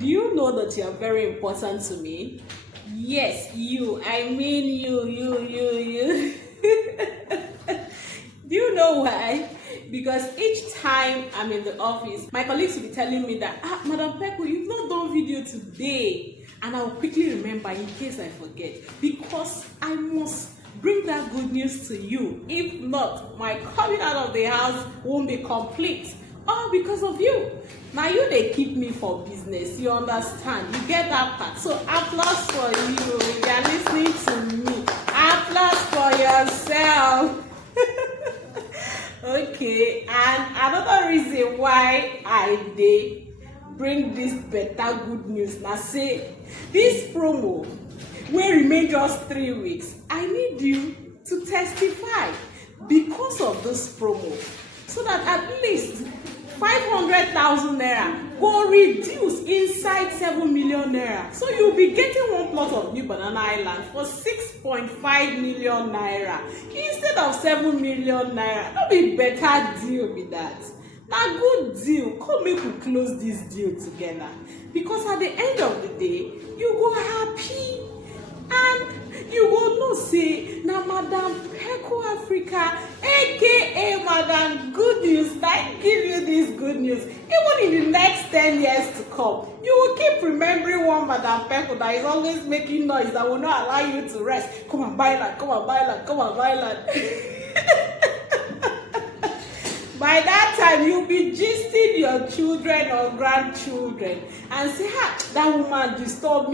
Do you know that you are very important to me? Yes, you. I mean you. Do you know why? Because each time I'm in the office, my colleagues will be telling me that, Madam Peku, you've not done video today. And I will quickly remember in case I forget. Because I must bring that good news to you. If not, my coming out of the house won't be complete. All because of you. Now you they keep me for business. You understand? You get that part. So applause for you. If you are listening to me, applause for yourself. Okay, and another reason why I bring this better good news na say this promo wey remain just 3 weeks, I need you to testify because of this promo so that at least 500,000 naira go reduce inside 7 million naira. So you'll be getting one plot of new banana island for 6.5 million naira instead of 7 million naira. No be better deal be that. Na good deal. Come make we close this deal together. Because at the end of the day, you go happy and you go know say na Madam Peku Africa aka Madam Good News that give you this good news. Even in the next 10 years to come, you will keep remembering one Madam Peku that is always making noise that will not allow you to rest. Come and buy land, come and buy land, come and buy land. By that time, you'll be gisting your children or grandchildren and say, that woman disturbed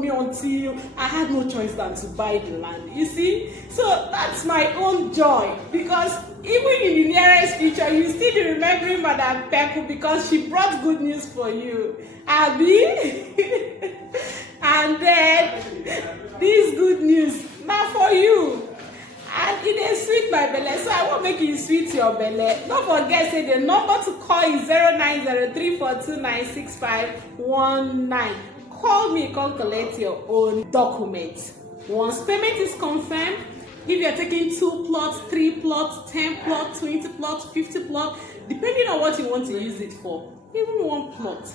me until I had no choice than to buy the land. You see? So that's my own joy, because even in the nearest future, you still be remembering Madam Peku because she brought good news for you. Abi? And then, this good news, now for you. And it is sweet my belle, so I won't make it sweet your belle. Don't forget, say the number to call is 0903429659. Call me, come collect your own documents. Once payment is confirmed, if you're taking 2 plots, 3 plots, 10 plots, 20 plots, 50 plots, depending on what you want to use it for, even 1 plot.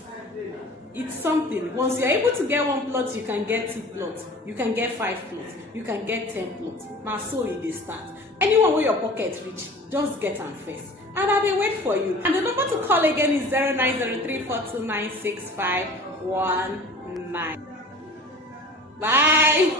It's something. Once you're able to get 1 plot, you can get 2 plots, you can get 5 plots, you can get 10 plots. Now so it is start. Anyone with your pocket reach, just get them first. And I will wait for you. And the number to call again is 0903429659. Bye.